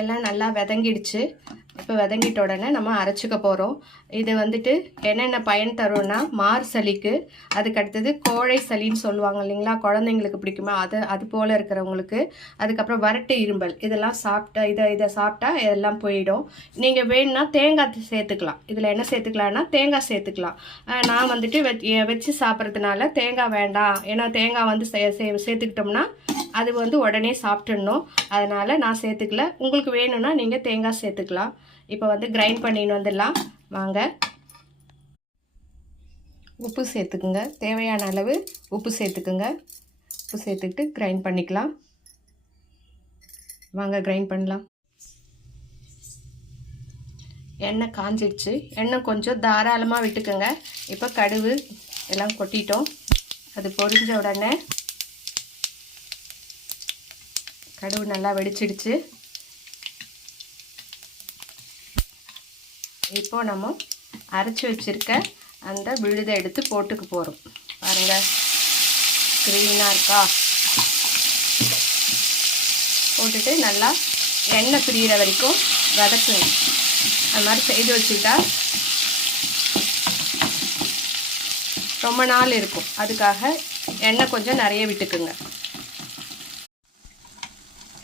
எல்லாம் நல்லா வதங்கிடுச்சு. இப்போ வதங்கிட்ட உடனே நம்ம அரைச்சிக்க போகிறோம். இது வந்துட்டு என்னென்ன பயன் தரும்னா, மார் சளிக்கு, அதுக்கடுத்தது கோழை சளின்னு சொல்லுவாங்க இல்லைங்களா, குழந்தைங்களுக்கு பிடிக்குமா, அது போல் இருக்கிறவங்களுக்கு, அதுக்கப்புறம் வறட்டு இரும்பல், இதெல்லாம் சாப்பிட்டா இதை சாப்பிட்டா எல்லாம் போயிடும். நீங்கள் வேணும்னா தேங்காய் சேர்த்துக்கலாம். இதில் என்ன சேர்த்துக்கலான்னா தேங்காய் சேர்த்துக்கலாம். நான் வந்துட்டு வச்சு சாப்பிட்றதுனால தேங்காய் வேண்டாம். ஏன்னா தேங்காய் வந்து சேர்த்துக்கிட்டோம்னா அது வந்து உடனே சாப்பிட்டுடணும். அதனால் நான் சேர்த்துக்கல. உங்களுக்கு வேணும்னா நீங்கள் தேங்காய் சேர்த்துக்கலாம். இப்போ வந்து கிரைண்ட் பண்ணின்னு வந்துடலாம் வாங்க. உப்பு சேர்த்துக்குங்க, தேவையான அளவு உப்பு சேர்த்துக்குங்க. உப்பு சேர்த்துக்கிட்டு கிரைண்ட் பண்ணிக்கலாம். வாங்க கிரைண்ட் பண்ணலாம். எண்ணெய் காஞ்சிடுச்சு. எண்ணெய் கொஞ்சம் தாராளமாக விட்டுக்குங்க. இப்போ கடுகு எல்லாம் கொட்டிட்டோம். அது பொரிஞ்ச உடனே கடுகு நல்லா வெடிச்சிடுச்சு. இப்போ நம்ம அரைச்சி வச்சுருக்க அந்த விழுதை எடுத்து போட்டுக்க போகிறோம். பாருங்கள், க்ரீனாக இருக்கா. போட்டுட்டு நல்லா எண்ணெய் பிரிகிற வரைக்கும் வதக்குங்க. அது மாதிரி செய்து வச்சுக்கிட்டா ரொம்ப நாள் இருக்கும். அதுக்காக எண்ணெய் கொஞ்சம் நிறைய விட்டுக்குங்க.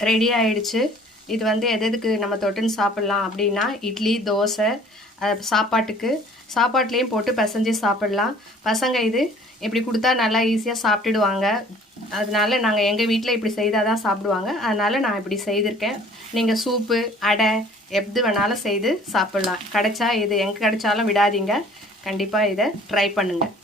ரெடி ஆகிடுச்சு. இது வந்து எதுக்கு நம்ம தொட்டுன்னு சாப்பிட்லாம் அப்படின்னா, இட்லி, தோசை, சாப்பாட்லேயும் போட்டு பிசைஞ்சு சாப்பிட்லாம். பசங்க இது இப்படி கொடுத்தா நல்லா ஈஸியாக சாப்பிட்டுடுவாங்க. அதனால நாங்கள் எங்கள் வீட்டில் இப்படி செய்தால் தான் சாப்பிடுவாங்க. அதனால் நான் இப்படி செய்திருக்கேன். நீங்கள் சூப்பு, அடை எது வேணாலும் செய்து சாப்பிட்லாம். கிடைச்சா இது எங்கே கிடைச்சாலும் விடாதீங்க. கண்டிப்பாக இதை ட்ரை பண்ணுங்கள்.